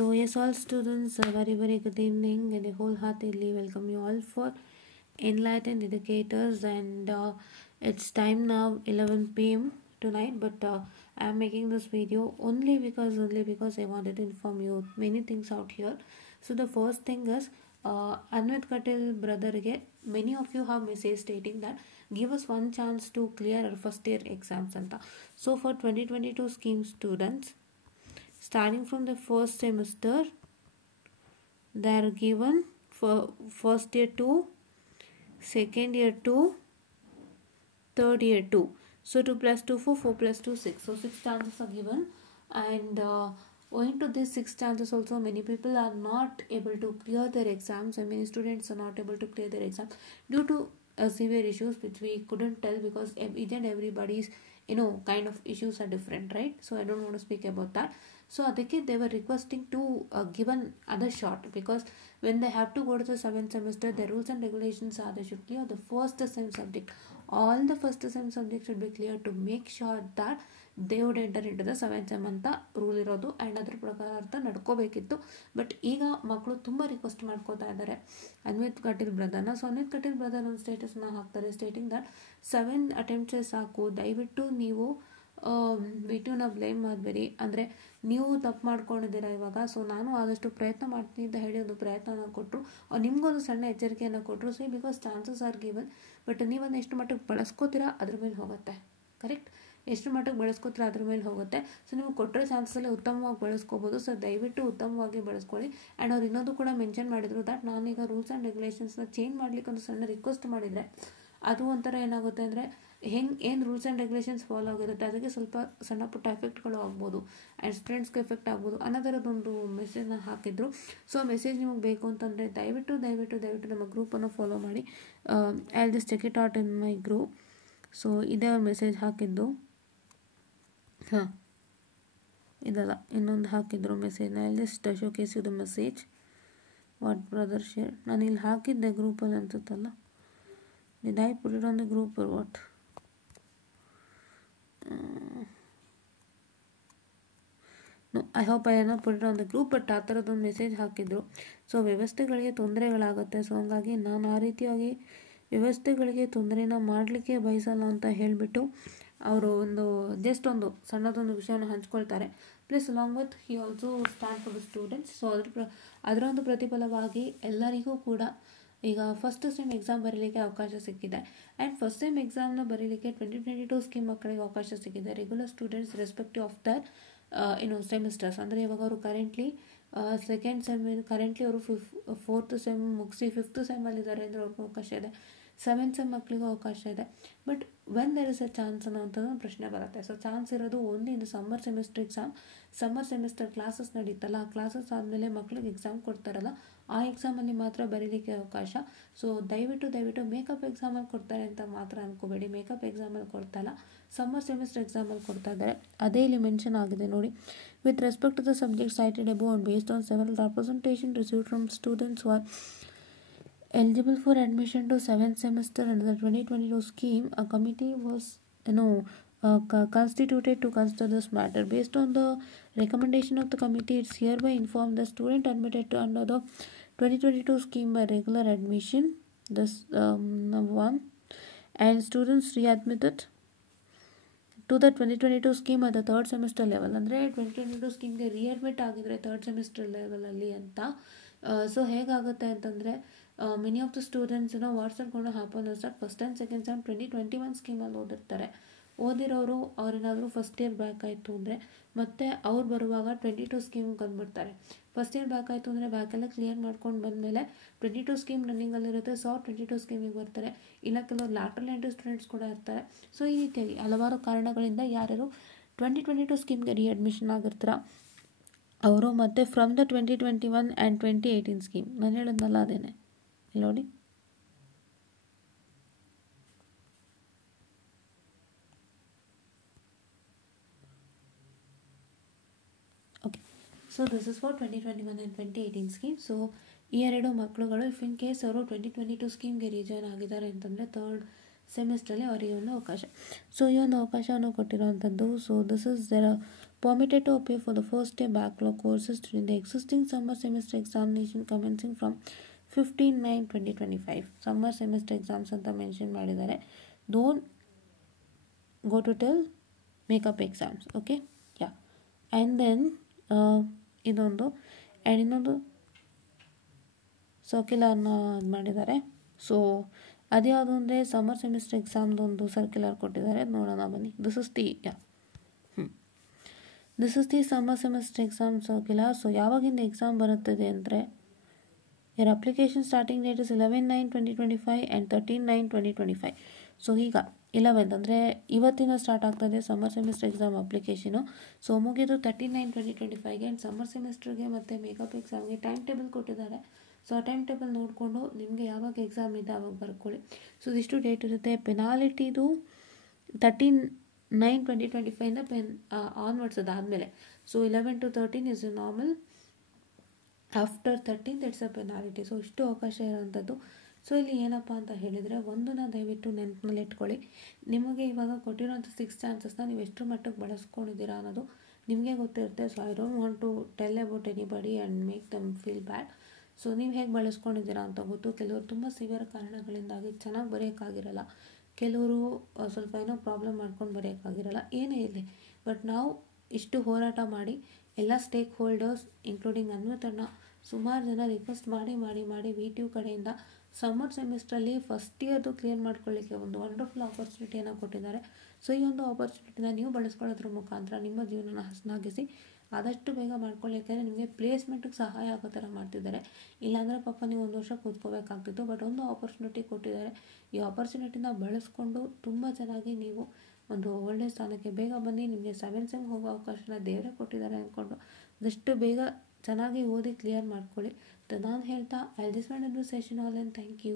So yes, all students, a very good evening, and I wholeheartedly welcome you all for Enlightened Educators. And it's time now 11 p.m. tonight, but I'm making this video only because I wanted to inform you many things out here. So the first thing is Anvit Katil brother, many of you have message stating that give us one chance to clear our first year exams. So for 2022 scheme students, starting from the first semester, they are given for first year 2, second year 2, third year 2. So 2 plus 2 4 plus 2 6. So 6 chances are given, and owing to these 6 chances also, many people are not able to clear their exams, and many students are not able to clear their exams due to severe issues which we couldn't tell, because each and everybody's kind of issues are different, right? So I don't want to speak about that. So adike they were requesting to give an other shot, because when they have to go to the 7th semester, the rules and regulations are they should clear the first sem subject. All the first sem subjects should be clear to make sure that they would enter into the 7th sem ಅಂತ rule ಇರೋದು, and ಅದ್ರ ಪ್ರಕಾರ ಅರ್ಥ ನಡ್ಕೋಬೇಕಿತ್ತು. But ಈಗ ಮಕ್ಕಳು ತುಂಬ request ಮಾಡ್ಕೋತಾ ಇದ್ದಾರೆ ಅನ್ವಿತ್ ಕಟೀಲ್ ಬ್ರದರ್ನ. ಸೊ ಅನ್ವಿತ್ ಕಟೀಲ್ ಬ್ರದರ್ ಒಂದು ಸ್ಟೇಟಸ್ನ ಹಾಕ್ತಾರೆ, ಸ್ಟೇಟಿಂಗ್ ದಟ್ 7 ಅಟೆಂಪ್ಟ್ಸೇ ಸಾಕು, ದಯವಿಟ್ಟು ನೀವು ವಿಟುನ ಬ್ಲೇಮ್ ಮಾಡಬೇಡಿ, ಅಂದರೆ ನೀವು ತಪ್ಪು ಮಾಡ್ಕೊಂಡಿದ್ದೀರಾ ಇವಾಗ. ಸೊ ನಾನು ಆದಷ್ಟು ಪ್ರಯತ್ನ ಮಾಡ್ತೀನಿ ಅಂತ ಹೇಳಿ ಒಂದು ಪ್ರಯತ್ನನ ಕೊಟ್ಟರು, ನಿಮಗೊಂದು ಸಣ್ಣ ಎಚ್ಚರಿಕೆಯನ್ನು ಕೊಟ್ಟರು. C because chances are given, but ನೀವೊಂದು ಎಷ್ಟು ಮಟ್ಟಿಗೆ ಬಳಸ್ಕೋತೀರಾ ಅದ್ರ ಮೇಲೆ ಹೋಗುತ್ತೆ. ಕರೆಕ್ಟ್, ಎಷ್ಟು ಮಟ್ಟಿಗೆ ಬಳಸ್ಕೋತೀರಾ ಅದ್ರ ಮೇಲೆ ಹೋಗುತ್ತೆ. ಸೊ ನೀವು ಕೊಟ್ಟರೆ ಚಾನ್ಸಲ್ಲಿ ಉತ್ತಮವಾಗಿ ಬಳಸ್ಕೋಬೋದು. ಸೊ ದಯವಿಟ್ಟು ಉತ್ತಮವಾಗಿ ಬಳಸ್ಕೊಳ್ಳಿ. ಆ್ಯಂಡ್ ಅವ್ರು ಇನ್ನೊಂದು ಕೂಡ ಮೆನ್ಷನ್ ಮಾಡಿದರು ದಟ್ ನಾನೀಗ ರೂಲ್ಸ್ ಆ್ಯಂಡ್ ರೆಗ್ಯುಲೇಷನ್ಸ್ನ ಚೇಂಜ್ ಮಾಡ್ಲಿಕ್ಕೆ ಒಂದು ಸಣ್ಣ ರಿಕ್ವೆಸ್ಟ್ ಮಾಡಿದರೆ ಅದು ಒಂಥರ ಏನಾಗುತ್ತೆ ಅಂದರೆ ಏನು ರೂಲ್ಸ್ ಆ್ಯಂಡ್ ರೆಗ್ಯುಲೇಷನ್ಸ್ ಫಾಲೋ ಆಗಿರುತ್ತೆ ಅದಕ್ಕೆ ಸ್ವಲ್ಪ ಸಣ್ಣ ಪುಟ್ಟ ಎಫೆಕ್ಟ್ಗಳು ಆಗ್ಬೋದು, ಆ್ಯಂಡ್ ಸ್ಟೂಡೆಂಟ್ಸ್ಗೆ ಎಫೆಕ್ಟ್ ಆಗ್ಬೋದು ಅನ್ನೋದರದೊಂದು ಮೆಸೇಜ್ನ ಹಾಕಿದ್ರು. ಸೊ ಮೆಸೇಜ್ ನಿಮಗೆ ಬೇಕು ಅಂತಂದರೆ ದಯವಿಟ್ಟು ನಮ್ಮ ಗ್ರೂಪನ್ನು ಫಾಲೋ ಮಾಡಿ. I will just check it out in my group. So ಇದೇ ಮೆಸೇಜ್ ಹಾಕಿದ್ದು, ಇದಲ್ಲ ಇನ್ನೊಂದು ಹಾಕಿದ್ರು message. I will just showcase you the message what brother share. ನಾನು ಇಲ್ಲಿ ಹಾಕಿದ್ದೆ ಗ್ರೂಪಲ್ಲಿ ಅನ್ಸುತ್ತಲ್ಲ, did I put it on the group or what? No, I hope I not put it on the group, but ಆ ಥರದ್ದೊಂದು message ಹಾಕಿದ್ರು. So ವ್ಯವಸ್ಥೆಗಳಿಗೆ ತೊಂದರೆಗಳಾಗುತ್ತೆ, so ಹಂಗಾಗಿ ನಾನು ಆ ರೀತಿಯಾಗಿ ವ್ಯವಸ್ಥೆಗಳಿಗೆ ತೊಂದರೆನ ಮಾಡಲಿಕ್ಕೆ ಬಯಸಲ್ಲ ಅಂತ ಹೇಳಿಬಿಟ್ಟು ಅವರು ಜಸ್ಟ್ ಒಂದು ಸಣ್ಣದೊಂದು ವಿಷಯನ ಹಂಚ್ಕೊಳ್ತಾರೆ. Plus along with he also stand for the students. So ಅದರ ಒಂದು ಪ್ರತಿಫಲವಾಗಿ ಎಲ್ಲರಿಗೂ ಕೂಡ ಈಗ ಫಸ್ಟ್ ಸೆಮ್ ಎಕ್ಸಾಮ್ ಬರೀಲಿಕ್ಕೆ ಅವಕಾಶ ಸಿಕ್ಕಿದೆ. ಆ್ಯಂಡ್ ಫಸ್ಟ್ ಸೆಮ್ ಎಕ್ಸಾಮ್ನ ಬರೀಲಿಕ್ಕೆ 2022 ಸ್ಕೀಮ್ ಮಕ್ಕಳಿಗೆ ಅವಕಾಶ ಸಿಕ್ಕಿದೆ. Regular students respective of there semesters. ಅಂದರೆ ಇವಾಗ ಅವರು ಸೆಕೆಂಡ್ ಸೆಮ್ ಕರೆಂಟ್ಲಿ ಅವರು 4th ಸೆಮ್ ಮುಗಿಸಿ 5th ಸೆಮ್ಮಲ್ಲಿದ್ದಾರೆ ಅಂದರೆ ಅವ್ರಿಗೂ ಅವಕಾಶ ಇದೆ. 7th ಸೆಮ್ ಮಕ್ಕಳಿಗೂ ಅವಕಾಶ ಇದೆ. But when there is a chance ಅನ್ನೋಂಥದ್ದು ಪ್ರಶ್ನೆ ಬರುತ್ತೆ. ಸೊ ಚಾನ್ಸ್ ಇರೋದು only in summer semester exam. Summer semester classes ನಡೀತಲ್ಲ, ಆ ಕ್ಲಾಸಸ್ ಆದಮೇಲೆ ಮಕ್ಕಳಿಗೆ ಎಕ್ಸಾಮ್ ಕೊಡ್ತಾರಲ್ಲ, ಆ ಎಕ್ಸಾಮಲ್ಲಿ ಮಾತ್ರ ಬರೀಲಿಕ್ಕೆ ಅವಕಾಶ. ಸೊ ದಯವಿಟ್ಟು ಮೇಕಪ್ ಎಕ್ಸಾಮಲ್ಲಿ ಕೊಡ್ತಾರೆ ಅಂತ ಮಾತ್ರ ಅನ್ಕೋಬೇಡಿ. ಮೇಕಪ್ ಎಕ್ಸಾಮಲ್ಲಿ ಕೊಡ್ತಾ ಇಲ್ಲ, ಸಮ್ಮರ್ ಸೆಮಿಸ್ಟರ್ ಎಕ್ಸಾಮಲ್ಲಿ ಕೊಡ್ತಾ ಇದ್ದಾರೆ. ಅದೇ ಇಲ್ಲಿ ಮೆನ್ಷನ್ ಆಗಿದೆ ನೋಡಿ. With respect to the subject cited above and based on several representation received from students who are eligible for admission to 7th semester under the 2022 scheme, a committee was constituted to consider this matter. Based on the recommendation of the committee, it's hereby informed the student admitted to under the 2022 scheme by regular admission, this number 1, and students readmitted to the 2022 scheme at the 3rd semester level. ಅಂದರೆ 2022 ಸ್ಕೀಮ್ಗೆ ರೀಅಡ್ಮಿಟ್ ಆಗಿದ್ರೆ 3rd semester ಲೆವೆಲಲ್ಲಿ ಅಂತ. So ಹೇಗಾಗುತ್ತೆ ಅಂತಂದರೆ many of the students WhatsApp ಕೊಂಡು happen start first and second sem 2021 ಸ್ಕೀಮಲ್ಲಿ ಓದಿರ್ತಾರೆ. ಓದಿರೋರು ಅವ್ರೇನಾದರೂ ಫಸ್ಟ್ ಇಯರ್ ಬ್ಯಾಕ್ ಆಯಿತು ಅಂದರೆ ಮತ್ತೆ ಅವ್ರು ಬರುವಾಗ 22 ಸ್ಕೀಮ್ಗೆ ಬಂದುಬಿಡ್ತಾರೆ. ಫಸ್ಟ್ ಇಯರ್ ಬ್ಯಾಕ್ ಆಯಿತು ಅಂದರೆ ಬ್ಯಾಕೆಲ್ಲ ಕ್ಲಿಯರ್ ಮಾಡ್ಕೊಂಡು ಬಂದಮೇಲೆ 22 ಸ್ಕೀಮ್ ರನ್ನಿಂಗಲ್ಲಿರುತ್ತೆ. ಸೊ 22 ಸ್ಕೀಮಿಗೆ ಬರ್ತಾರೆ. ಇಲ್ಲ ಕೆಲವರು ಲ್ಯಾಟ್ರಲ್ ಎಂಟ್ರಿ ಸ್ಟೂಡೆಂಟ್ಸ್ ಕೂಡ ಇರ್ತಾರೆ. ಸೊ ಈ ರೀತಿಯಾಗಿ ಹಲವಾರು ಕಾರಣಗಳಿಂದ ಯಾರ್ಯಾರು 2022 ಸ್ಕೀಮ್ಗೆ ರೀಅಡ್ಮಿಷನ್ ಆಗಿರ್ತಾರ ಅವರು ಮತ್ತೆ ಫ್ರಮ್ ದ 2021 ಆ್ಯಂಡ್ 2018 ಸ್ಕೀಮ್, ನಾನು ಹೇಳಿದ್ನಲ್ಲ ಅದೇನೆ ನೋಡಿ. Okay, so this is for 2021 and 2018 scheme. So ಈ ಎರಡು ಮಕ್ಕಳುಗಳು ಇಫ್ ಇನ್ ಕೇಸ್ ಅವರು 2022 ಸ್ಕೀಮ್ಗೆ ರೀಜಾಯ್ನ್ ಆಗಿದ್ದಾರೆ ಅಂತಂದರೆ 3rd ಸೆಮಿಸ್ಟ್ರಲ್ಲಿ ಅವರಿಗೆ ಒಂದು ಅವಕಾಶ. ಸೊ ಈ ಒಂದು ಅವಕಾಶವನ್ನು ಕೊಟ್ಟಿರುವಂಥದ್ದು. ಸೊ ದಿಸ್ ಇಸ್ ದರ permitted to appear for the first day backlog courses during the existing summer semester examination commencing from 15/9/2025. Summer semester exams ಅಂತ ಮೆನ್ಷನ್ ಮಾಡಿದ್ದಾರೆ. Don't go to till makeup exams. Okay, yeah. And then ಇದೊಂದು and ಇನ್ನೊಂದು ಸರ್ಕ್ಯುಲರ್ನ ಇದು ಮಾಡಿದ್ದಾರೆ. So ಅದ್ಯಾವುದು ಅಂದರೆ summer semester ಎಕ್ಸಾಮ್ದೊಂದು circular ಕೊಟ್ಟಿದ್ದಾರೆ, ನೋಡೋಣ ಬನ್ನಿ. This is the summer semester exam circular. So ಯಾವಾಗಿಂದ ಎಕ್ಸಾಮ್ ಬರುತ್ತದೆ ಅಂದರೆ, your application starting date is 11/9/2025 and 13/9/2025. So ಈಗ 11th ಅಂದರೆ ಇವತ್ತಿನ ಸ್ಟಾರ್ಟ್ ಆಗ್ತದೆ summer semester exam application. So ಮುಗಿದು 13/9/2025ಗೆ ಆ್ಯಂಡ್ ಸಮ್ಮರ್ ಸೆಮಿಸ್ಟರ್ಗೆ ಮತ್ತು ಮೇಕಪ್ ಎಕ್ಸಾಮ್ಗೆ ಟೈಮ್ ಟೇಬಲ್ ಕೊಟ್ಟಿದ್ದಾರೆ. ಸೊ ಆ ಟೈಮ್ ಟೇಬಲ್ ನೋಡಿಕೊಂಡು ನಿಮಗೆ ಯಾವಾಗ ಎಕ್ಸಾಮ್ ಇದೆ ಆವಾಗ ಬರ್ಕೊಳ್ಳಿ. ಸೊ ಇದಿಷ್ಟು ಡೇಟ್ ಇರುತ್ತೆ. ಪೆನಾಲಿಟಿದು 13/9/2025 ಆನ್ವರ್ಡ್ಸ್ ಅದಾದಮೇಲೆ. So 11 to 13 is normal, after 13 it's a penalty. So ಇಷ್ಟು ಅವಕಾಶ ಇರೋವಂಥದ್ದು. ಸೊ ಇಲ್ಲಿ ಏನಪ್ಪ ಅಂತ ಹೇಳಿದರೆ, ಒಂದನ್ನು ದಯವಿಟ್ಟು ನೆನಪಿನಲ್ಲಿ ಇಟ್ಕೊಳ್ಳಿ, ನಿಮಗೆ ಇವಾಗ ಕೊಟ್ಟಿರೋಂಥ 6 ಚಾನ್ಸಸ್ನ ನೀವು ಎಷ್ಟು ಮಟ್ಟಕ್ಕೆ ಬಳಸ್ಕೊಂಡಿದ್ದೀರಾ ಅನ್ನೋದು ನಿಮಗೆ ಗೊತ್ತಿರುತ್ತೆ. So I don't want to tell about anybody and make them feel bad. So ನೀವು ಹೇಗೆ ಬಳಸ್ಕೊಂಡಿದ್ದೀರಾ ಅಂತ ಗೊತ್ತು. ಕೆಲವರು ತುಂಬ ಸಿವಿಯರ್ ಕಾರಣಗಳಿಂದಾಗಿ ಚೆನ್ನಾಗಿ ಬರೆಯೋಕ್ಕಾಗಿರಲ್ಲ, ಕೆಲವರು ಸ್ವಲ್ಪ ಏನೋ ಪ್ರಾಬ್ಲಮ್ ಮಾಡ್ಕೊಂಡು ಬರೆಯೋಕ್ಕಾಗಿರಲ್ಲ, ಏನೇ ಇರಲಿ. ಬಟ್ ನಾವು ಇಷ್ಟು ಹೋರಾಟ ಮಾಡಿ ಎಲ್ಲ ಸ್ಟೇಕ್ ಹೋಲ್ಡರ್ಸ್ ಇನ್ಕ್ಲೂಡಿಂಗ್ ಅನ್ವಿತಣ್ಣ ಸುಮಾರು ಜನ ರಿಕ್ವೆಸ್ಟ್ ಮಾಡಿ VTU ಕಡೆಯಿಂದ ಸಮ್ಮರ್ ಸೆಮಿಸ್ಟ್ರಲ್ಲಿ ಫಸ್ಟ್ ಇಯರ್ದು ಕ್ಲಿಯರ್ ಮಾಡ್ಕೊಳ್ಳಿಕ್ಕೆ ಒಂದು ವಂಡರ್ಫುಲ್ ಆಪರ್ಚುನಿಟಿಯನ್ನು ಕೊಟ್ಟಿದ್ದಾರೆ. ಸೊ ಈ ಒಂದು ಆಪರ್ಚುನಿಟಿನ ನೀವು ಬಳಸ್ಕೊಳ್ಳೋದ್ರ ಮುಖಾಂತರ ನಿಮ್ಮ ಜೀವನನ ಹಸನಾಗಿಸಿ ಆದಷ್ಟು ಬೇಗ ಮಾಡ್ಕೊಳ್ಳಿಕ್ಕೆ ನಿಮಗೆ ಪ್ಲೇಸ್ಮೆಂಟಿಗೆ ಸಹಾಯ ಆಗೋ ಥರ ಮಾಡ್ತಿದ್ದಾರೆ. ಇಲ್ಲಾಂದರೆ ಪಾಪ ನೀವು 1 ವರ್ಷ ಕೂತ್ಕೋಬೇಕಾಗ್ತಿತ್ತು. ಬಟ್ ಒಂದು ಆಪರ್ಚುನಿಟಿ ಕೊಟ್ಟಿದ್ದಾರೆ. ಈ ಆಪರ್ಚುನಿಟಿನ ಬಳಸ್ಕೊಂಡು ತುಂಬ ಚೆನ್ನಾಗಿ ನೀವು ಒಂದು ಒಳ್ಳೆಯ ಸ್ಥಾನಕ್ಕೆ ಬೇಗ ಬನ್ನಿ. ನಿಮಗೆ 7th ಸೆಮ್ ಹೋಗೋ ಅವಕಾಶನ ದೇವರೇ ಕೊಟ್ಟಿದ್ದಾರೆ ಅಂದ್ಕೊಂಡು ಆದಷ್ಟು ಬೇಗ ಚೆನ್ನಾಗಿ ಓದಿ ಕ್ಲಿಯರ್ ಮಾಡ್ಕೊಳ್ಳಿ. ನಾನು ಹೇಳ್ತಾ I disband the session all and thank you.